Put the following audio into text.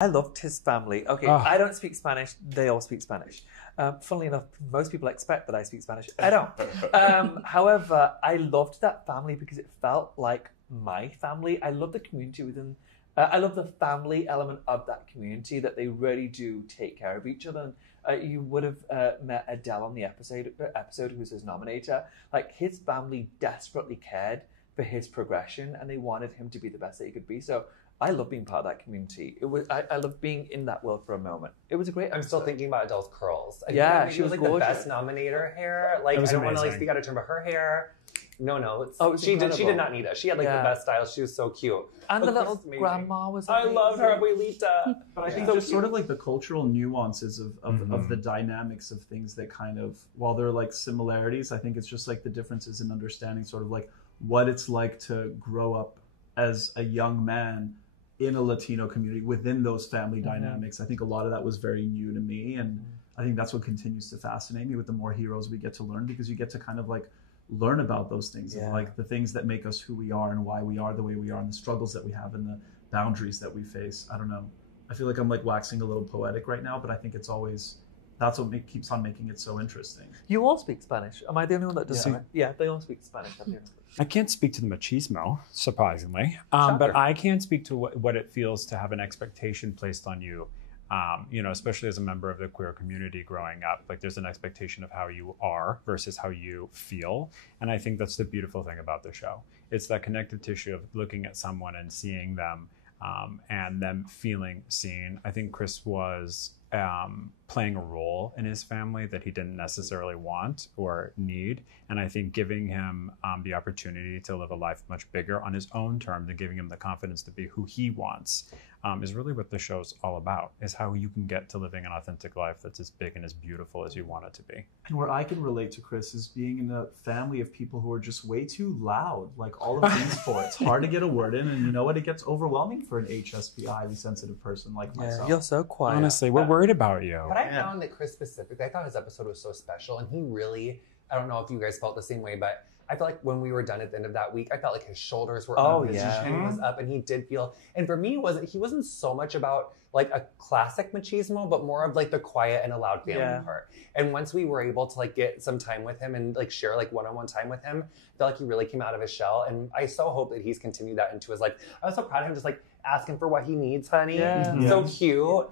I loved his family. Okay, I don't speak Spanish. They all speak Spanish. Funnily enough, most people expect that I speak Spanish. I don't. However, I loved that family because it felt like my family. I love the community within. I love the family element of that community, that they really do take care of each other. And, you would have met Adele on the episode who was his nominator. Like, his family desperately cared for his progression, and they wanted him to be the best that he could be. So I love being part of that community. I love being in that world for a moment. It was a great episode. I'm still thinking about Adele's curls. Yeah, she was like gorgeous. the best nominator hair. Like, I don't want to like speak out of turn, but her hair. No. She did not need it. She had like the best style. She was so cute. And the little grandma was amazing. I love her, Abuelita. But I think just sort of like the cultural nuances of the dynamics of things that kind of, while they're like similarities, I think it's just like the differences in understanding sort of like what it's like to grow up as a young man in a Latino community within those family dynamics. I think a lot of that was very new to me, and I think that's what continues to fascinate me with the more heroes we get to learn, because you get to kind of like learn about those things, and like the things that make us who we are and why we are the way we are, and the struggles that we have and the boundaries that we face. I don't know. I feel like I'm like waxing a little poetic right now, but I think it's always, that's what keeps on making it so interesting. You all speak Spanish. Am I the only one that doesn't? Yeah, they all speak Spanish. I can't speak to the machismo, surprisingly, but I can speak to what it feels to have an expectation placed on you. You know, especially as a member of the queer community growing up, like there's an expectation of how you are versus how you feel. And I think that's the beautiful thing about the show. It's that connective tissue of looking at someone and seeing them and them feeling seen. I think Chris was playing a role in his family that he didn't necessarily want or need. And I think giving him the opportunity to live a life much bigger on his own terms and giving him the confidence to be who he wants is really what the show's all about, is how you can get to living an authentic life that's as big and as beautiful as you want it to be. And where I can relate to Chris is being in a family of people who are just way too loud, like all of these for. It's hard to get a word in, and you know what? It gets overwhelming for an HSP, highly sensitive person like myself. You're so quiet. Honestly, we're worried about you. But I found that Chris specifically, I thought his episode was so special, and he really, I don't know if you guys felt the same way, but I felt like when we were done at the end of that week, I felt like his shoulders were up, his chin was up, and he did feel, and for me, he wasn't so much about like a classic machismo, but more of like the quiet and a loud family part. And once we were able to like get some time with him and like share like one-on-one time with him, I felt like he really came out of his shell, and I so hope that he's continued that into his life. I was so proud of him just like asking for what he needs, honey. So cute.